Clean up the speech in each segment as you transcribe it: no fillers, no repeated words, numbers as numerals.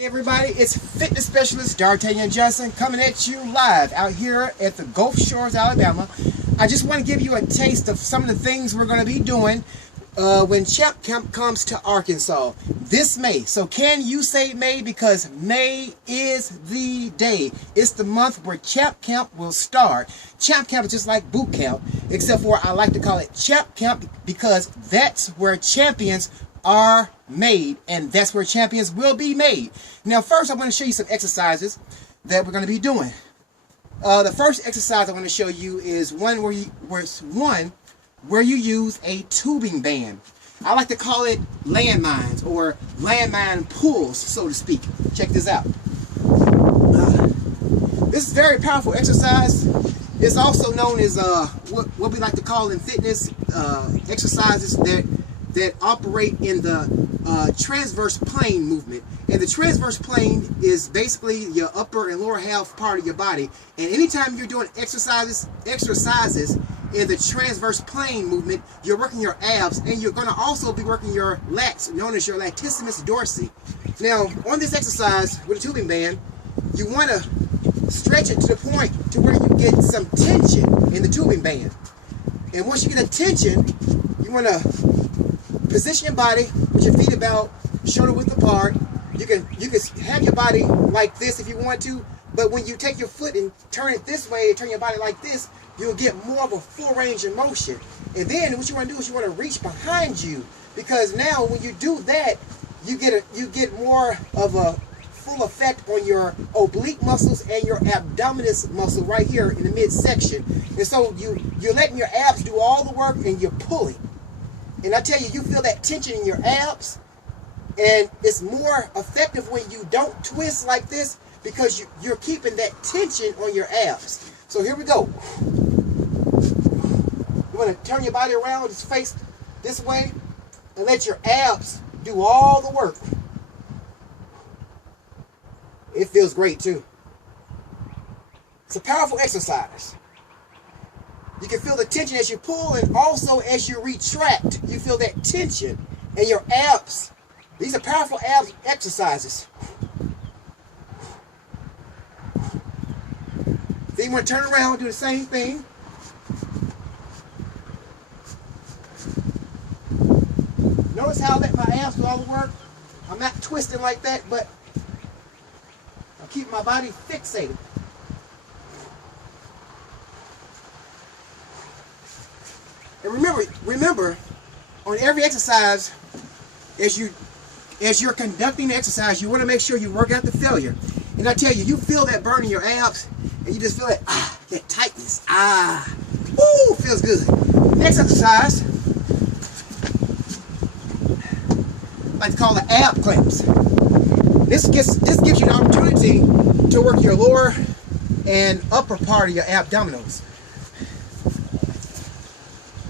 Hey everybody, it's Fitness Specialist Dartanion Johnson coming at you live out here at the Gulf Shores, Alabama. I just want to give you a taste of some of the things we're going to be doing when Champ Camp comes to Arkansas this May. So can you say May? Because May is the day. It's the month where Champ Camp will start. Champ Camp is just like boot camp, except for I like to call it Champ Camp because that's where champions are made, and that's where champions will be made. Now first I want to show you some exercises that we're going to be doing. The first exercise I want to show you is one where you use a tubing band. I like to call it landmines or landmine pulls, so to speak. Check this out. This is a very powerful exercise. It's also known as what we like to call in fitness exercises that operate in the transverse plane movement. And the transverse plane is basically your upper and lower half part of your body. And anytime you're doing exercises in the transverse plane movement, you're working your abs, and you're going to also be working your lats, known as your latissimus dorsi. Now, on this exercise with a tubing band, you want to stretch it to the point to where you get some tension in the tubing band. And once you get a tension, you want to position your body with your feet about shoulder width apart. You can have your body like this if you want to, but when you take your foot and turn it this way, turn your body like this, you'll get more of a full range of motion. And then what you want to do is you want to reach behind you, because now when you do that, you get more of a full effect on your oblique muscles and your abdominis muscle right here in the midsection. And so you're letting your abs do all the work, and you're pulling. And I tell you, you feel that tension in your abs, and it's more effective when you don't twist like this, because you're keeping that tension on your abs. So here we go. You want to turn your body around, just face this way, and let your abs do all the work. It feels great too. It's a powerful exercise. You can feel the tension as you pull, and also as you retract, you feel that tension in your abs. These are powerful abs exercises. Then you want to turn around and do the same thing. Notice how I let my abs do all the work. I'm not twisting like that, but I'm keeping my body fixated. And remember, on every exercise, as you're conducting the exercise, you want to make sure you work out the failure. And I tell you, you feel that burn in your abs, and you just feel that tightness. Woo, feels good. Next exercise, I like to call it ab clamps. This gives you an opportunity to work your lower and upper part of your abdominals.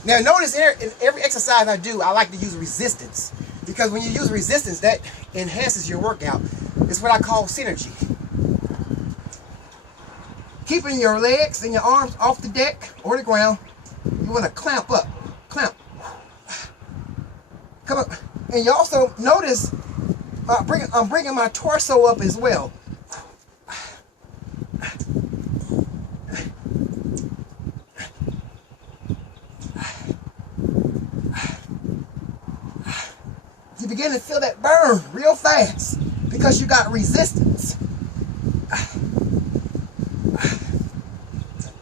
Now notice in every exercise I do, I like to use resistance, because when you use resistance, that enhances your workout. It's what I call synergy. Keeping your legs and your arms off the deck or the ground, you want to clamp up, clamp. Come up, and you also notice I'm bringing my torso up as well. You begin to feel that burn real fast because you got resistance.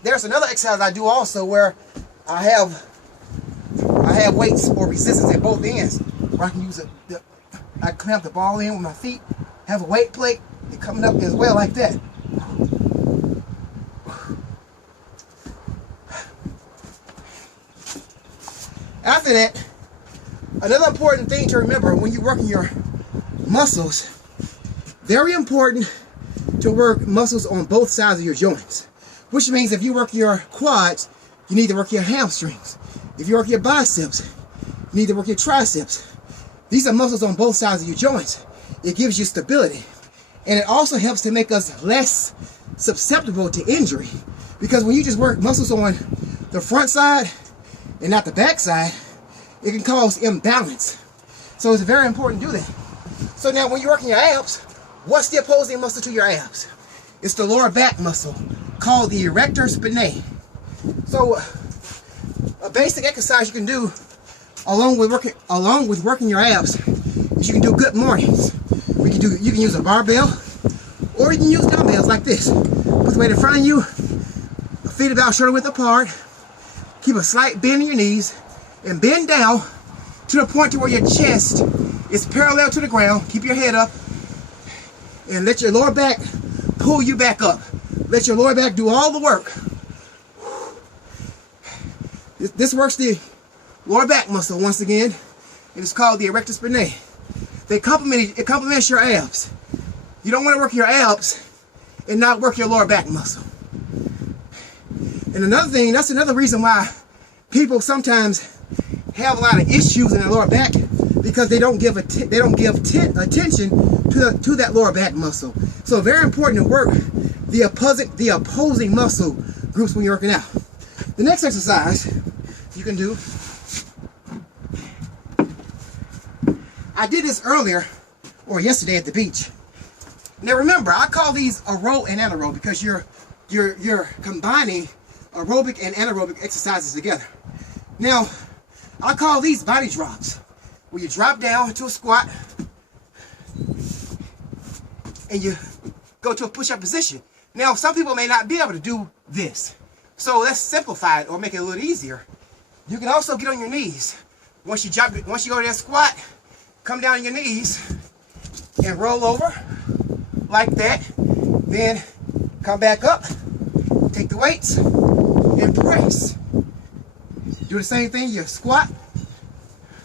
There's another exercise I do also where I have weights or resistance at both ends, where I can use I clamp the ball in with my feet, have a weight plate, and coming up as well like that. After that, another important thing to remember when you're working your muscles, very important to work muscles on both sides of your joints. Which means if you work your quads, you need to work your hamstrings. If you work your biceps, you need to work your triceps. These are muscles on both sides of your joints. It gives you stability. And it also helps to make us less susceptible to injury. Because when you just work muscles on the front side and not the back side, it can cause imbalance. So it's very important to do that. So now when you're working your abs, What's the opposing muscle to your abs? It's the lower back muscle called the erector spinae. So a basic exercise you can do along with working your abs is you can do good mornings. You can use a barbell or you can use dumbbells like this. Put the weight in front of you, feet about shoulder width apart. Keep a slight bend in your knees and bend down to the point to where your chest is parallel to the ground. Keep your head up and let your lower back pull you back up. Let your lower back do all the work. This works the lower back muscle once again, and it's called the erector spinae. It complements your abs. You don't want to work your abs and not work your lower back muscle. And another thing, that's another reason why people sometimes have a lot of issues in their lower back, because they don't give attention to that lower back muscle. So very important to work the opposing muscle groups when you're working out. The next exercise you can do, I did this earlier or yesterday at the beach. Now remember, I call these AerO and AnaerO because you're combining aerobic and anaerobic exercises together. Now, I call these body drops, where you drop down to a squat and you go to a push-up position. Now, some people may not be able to do this, so let's simplify it or make it a little easier. You can also get on your knees. Once you go to that squat, come down on your knees and roll over like that. Then come back up, take the weights, and press. Do the same thing, you squat,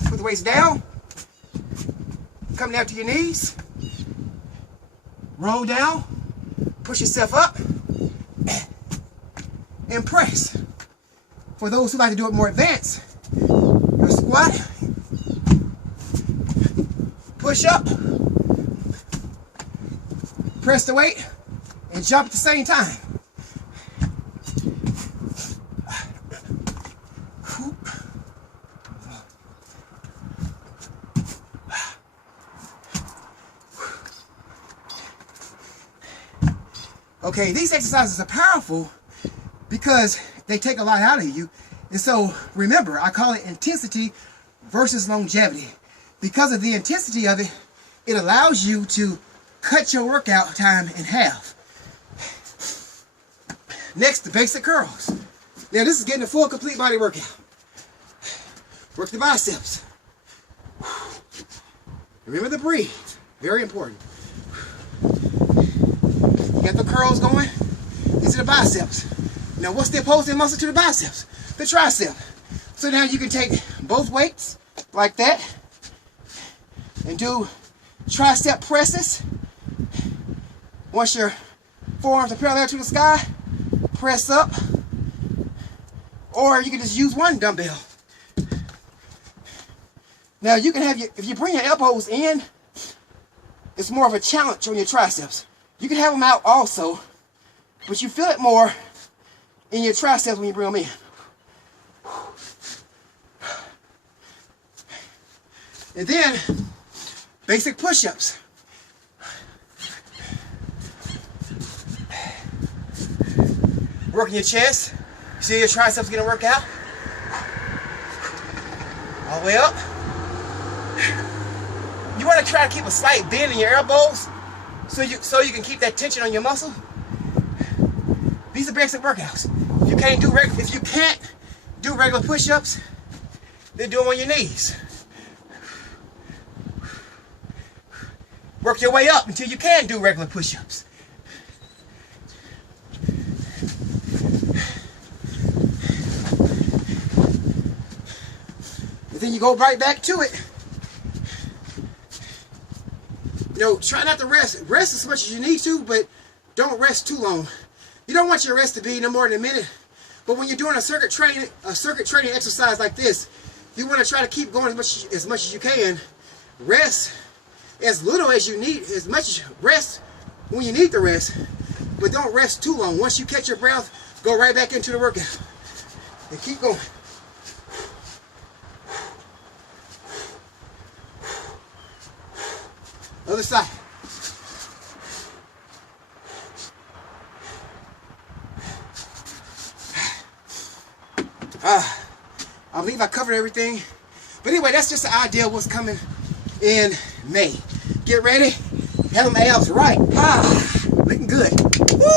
put the weights down, come down to your knees, roll down, push yourself up, and press. For those who like to do it more advanced, you squat, push up, press the weight, and jump at the same time. Okay, these exercises are powerful because they take a lot out of you. And so remember, I call it intensity versus longevity. Because of the intensity of it, it allows you to cut your workout time in half. Next, the basic curls. Now this is getting a full complete body workout. Work the biceps. Remember to breathe, very important. You got the curls going. These are the biceps. Now what's the opposing muscle to the biceps? The tricep. So now you can take both weights like that and do tricep presses. Once your forearms are parallel to the sky, press up. Or you can just use one dumbbell. Now you can have if you bring your elbows in, it's more of a challenge on your triceps. You can have them out also, but you feel it more in your triceps when you bring them in. And then, basic push-ups. Working your chest. You see your triceps getting worked out? All the way up. You want to try to keep a slight bend in your elbows so you can keep that tension on your muscle. These are basic workouts. If you can't do regular push-ups, then do them on your knees. Work your way up until you can do regular push-ups. And then you go right back to it. You know, try not to rest. Rest as much as you need to, but don't rest too long. You don't want your rest to be no more than a minute. But when you're doing a circuit training exercise like this, you want to try to keep going as much as you can. Rest as little as you need, as much rest when you need the rest, but don't rest too long. Once you catch your breath, go right back into the workout and keep going. Other side. I believe I covered everything. But anyway, that's just the idea of what's coming in May. Get ready. Have them abs right. Looking good. Woo!